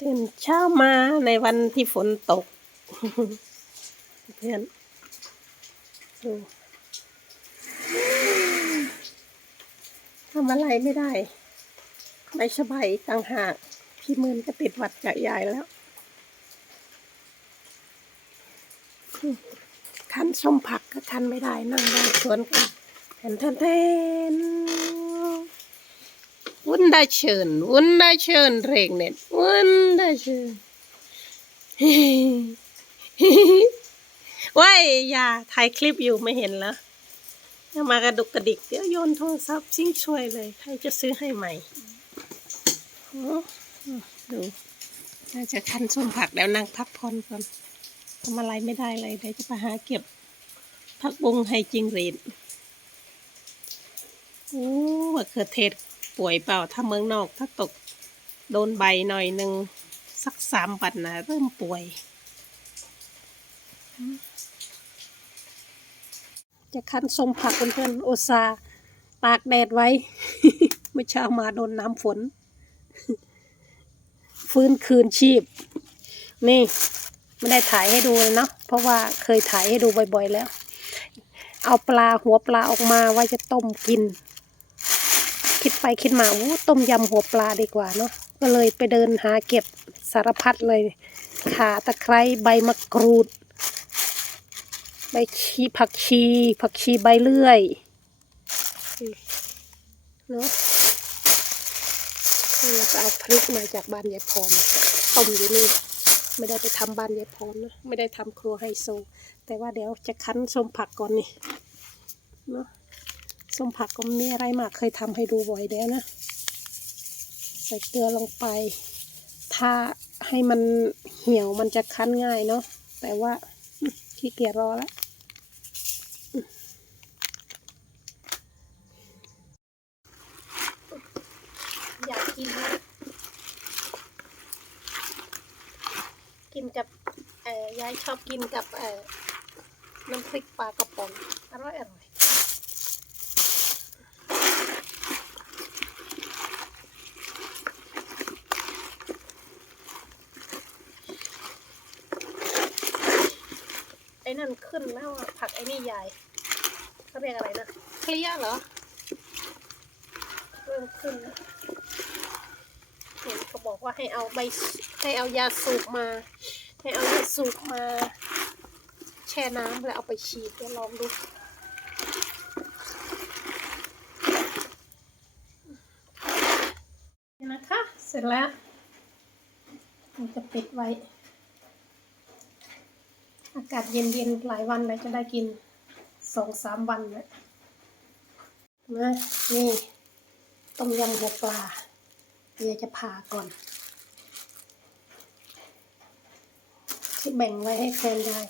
ตื่นเช้ามาในวันที่ฝนตก เพื่อนดูทำอะไรไม่ได้ ไม่สบายต่างหาก พี่มืนก็ติดหวัดจากยายแล้ว คันส้มผักก็คันไม่ได้นั่งได้สวนกันแทนแทนแทน Wunderschön, wunderschön regnet. Wunderschön. ว้ายอย่าถ่ายคลิปอยู่ไม่เห็นแล้วมากระดุกกระดิกเดี๋ยวโยนโทรศัพท์ซิ่งช่วยเลย ใครจะซื้อให้ใหม่ดูน่าจะคันส้มผักแล้วนั่งพักผ่อนก่อนทำอะไรไม่ได้เลยเดี๋ยวจะไปหาเก็บผักบุ้งให้จริงหรีดโอ้มะเขือเทศ ป่วยเปล่า ถ้าเมืองนอก ถ้าตกโดนใบหน่อยหนึ่งสักสามปันนะเริ่มป่วย จะคั้นส้มผักเพื่อนๆโอซาตากแดดไว้ เมื่อเช้ามาโดนน้ำฝน ฟื้นคืนชีพ นี่ไม่ได้ถ่ายให้ดูเลยเนาะเพราะว่าเคยถ่ายให้ดูบ่อยๆแล้ว เอาปลาหัวปลาออกมาว่าจะต้มกิน คิดไปคิดมาอู้ต้มยำหัวปลาดีกว่าเนาะก็เลยไปเดินหาเก็บสารพัดเลยขาตะไคร้ใบมะกรูด ใบชีผักชี ผักชีใบเลื่อยเนาะนี่เราจะเอาพริกมาจากบ้านยายพรต้มอยู่นี่ไม่ได้ไปทำบ้านยายพรนะไม่ได้ทำครัวไฮโซ แต่ว่าเดี๋ยวจะคั้นส้มผักก่อนนี่เนาะ ส้มผักก็ไม่มีอะไรมากเคยทำให้ดูบ่อยแล้วนะ ใส่เกลือลงไป ถ้าให้มันเหี่ยวมันจะคั้นง่ายเนาะแต่ว่าขี้เกียจรอล้วอยากกิน กินกับเอ่อยายชอบกินกับน้ำพริกปลากระป๋องอร่อยอร่อย อ้นั่นขึ้นแล้วอะผักไอ้นี่ใหญ่เขาเรียกอะไรนะเคลียร์เหรอเริ่มขึ้นแล้วเห็นเขาบอกว่าให้เอาใบให้เอายาสูบมา ให้เอายาสูบมา แช่น้ำแล้วเอาไปฉีดเดี๋ยวลองดูนี่นะคะ เสร็จแล้ว มันจะปิดไว้ อากาศเย็นๆหลายวันเลยจะได้กินสองสามวันเลยนะนี่ ต้มยำหัวปลาเดี๋ยวจะผ่าก่อน ที่แบ่งไว้ให้แฟนยาย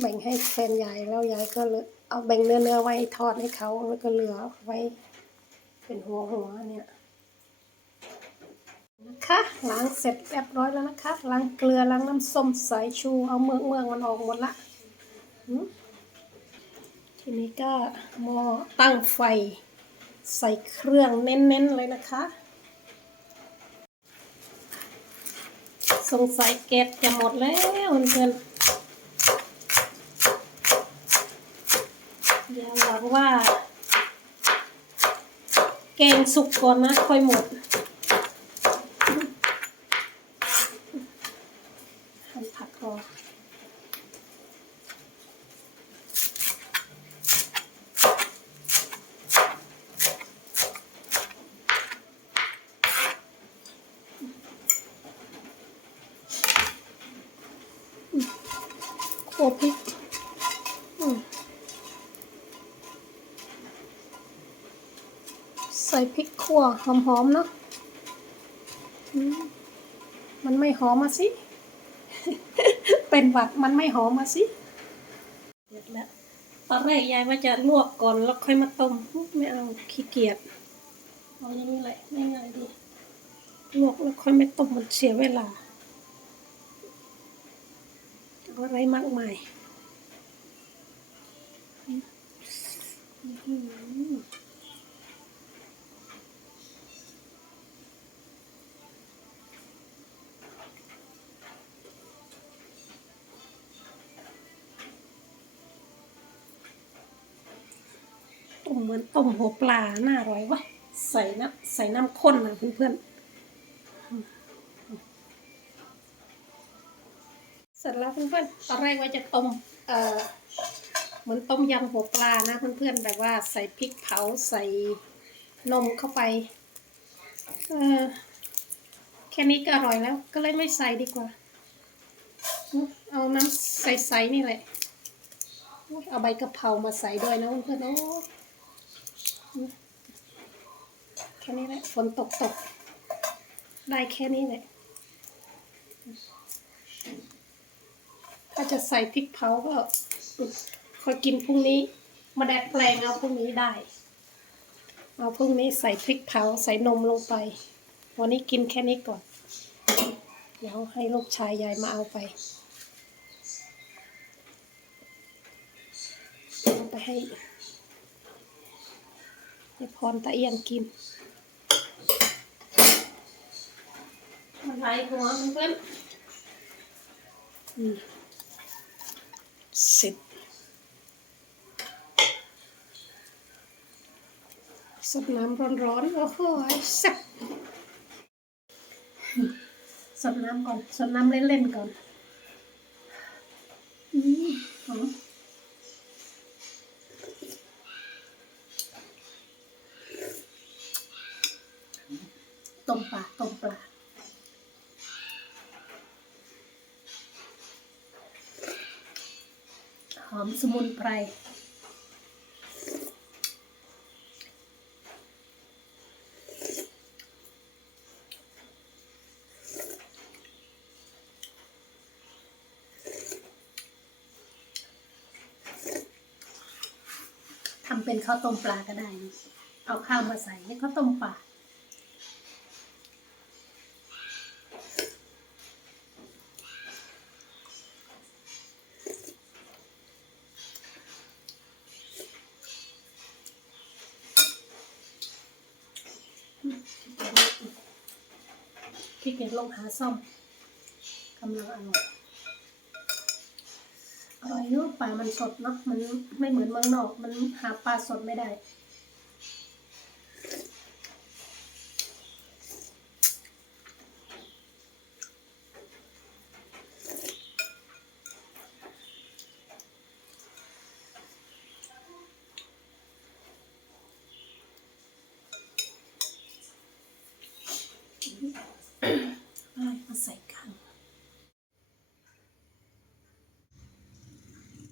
แบ่งให้แฟนยายแล้วยายก็เลยเอาแบ่งเนื้อเนื้อไว้ทอดให้เขาแล้วก็เหลือไว้ เป็นหัวหัวเนี่ย นะคะล้างเสร็จเรียบร้อยแล้วนะคะล้างเกลือล้างน้ำส้มสายชูเอาเมือกเมือกมันออกหมดละทีนี้ก็หม้อตั้งไฟ ใส่เครื่องเน้นๆเลยนะคะ สงสัยแก๊สจะหมดแล้วเพื่อนๆอย่าหวังว่า แกงสุกก่อนนะค่อยหมด หั่นผักรอ คั่วพริกใส่พริกขั่วหอมๆเนาะมันไม่หอมมาสิ เป็นหวัดมันไม่หอมมาสิเดือดแล้วตอนแรกยายว่าจะลวกก่อนแล้วค่อยมาต้มไม่เอาขี้เกียจเอาอย่างนี้แหละง่ายๆดีลวกแล้วค่อยไม่ต้มมันเสียเวลา อะไรมากมายตุ่มเหมือนตุ่มหัวปลาหน้าร้อยวะใส่น้ำใส่น้ำข้นนะเพื่อนๆ เพื่อนๆตอนแรกว่าจะต้มเออเหมือนต้มยำหัวปลานะเพื่อนๆแบบว่าใส่พริกเผาใส่นมเข้าไปเออแค่นี้ก็อร่อยแล้ว ก็เลยไม่ใส่ดีกว่า เอาน้ำใสๆนี่แหละ เอาใบกะเพรามาใส่ด้วยนะเพื่อนๆโอ้แค่นี้แหละฝนตกตกได้แค่นี้แหละ ถ้าจะใส่พริกเผาก็คอยกินพรุ่งนี้ มาแดดแปลงเอาพรุ่งนี้ได้ เอาพรุ่งนี้ใส่พริกเผาใส่นมลงไป วันนี้กินแค่นี้ก่อน เดี๋ยวให้ลูกชายยายมาเอาไปเอาไปให้ให้พรตะเอียงกิน มันไหลหัวเพื่อนอืม สร็จสดน้ำร้อนๆโอ้โหแซ่บสดน้ำก่อนสดน้ำเล่นๆก่อนอืมหอต้มปลาต้มปลา หอมสมุนไพร ทำเป็นข้าวต้มปลาก็ได้ เอาข้าวมาใส่ให้ข้าวต้มปลา ริกเกียลงหาซ่อมกำลังอร่อยอร่อยเนอะปลามันสดเนาะมันไม่เหมือนเมืองนอก มันหาปลาสดไม่ได้